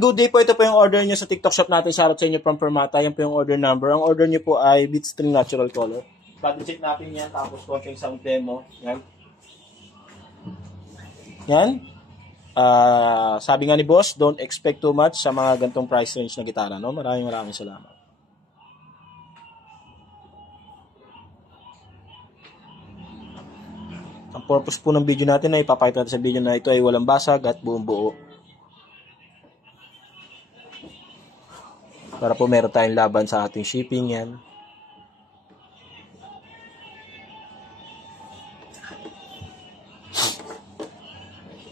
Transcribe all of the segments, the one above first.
Good day po. Ito po yung order nyo sa TikTok shop natin. Shoutout sa inyo from Permata. Yan po yung order number. Ang order nyo po ay Bitstring Natural Color. Body check natin yan. Tapos konting sound demo. Yan. Yan. Sabi nga ni boss, don't expect too much sa mga gantong price range na gitara. No? Maraming salamat. Ang purpose po ng video natin ay ipapakita natin sa video na ito ay walang basag at buong buo. Para po meron tayong laban sa ating shipping yan.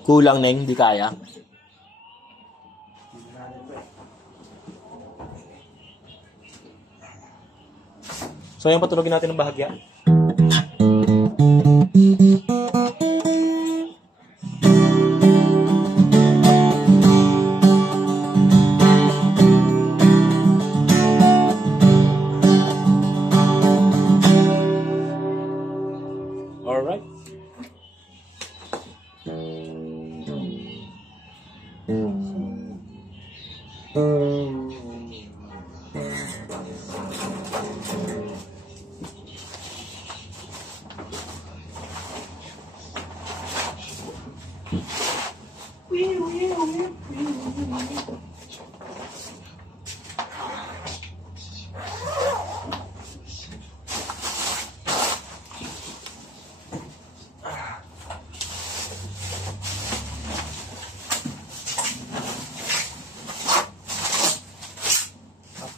Kulang na hindi kaya. So yung patulogin natin ng bahagya. Alright.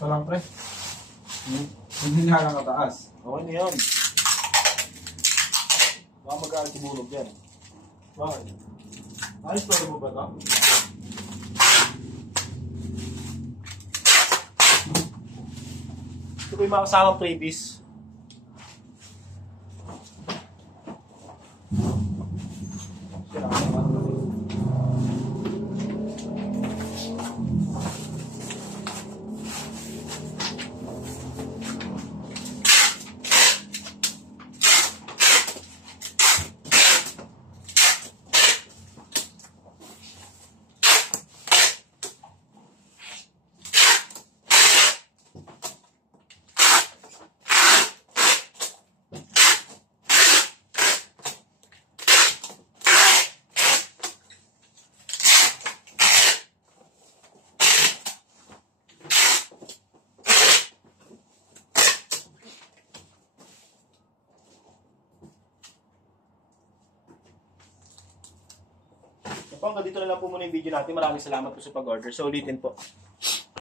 Ito lang, pre. Hindi nga lang kataas. Okay na yun. Baka mag-aalit tumulog yan. Bakit? Ayos pa mo ba ito? Ito po yung mga kasamang previous. Hanggang dito na lang po muna yung video natin. Maraming salamat po sa pag-order. So ulitin po.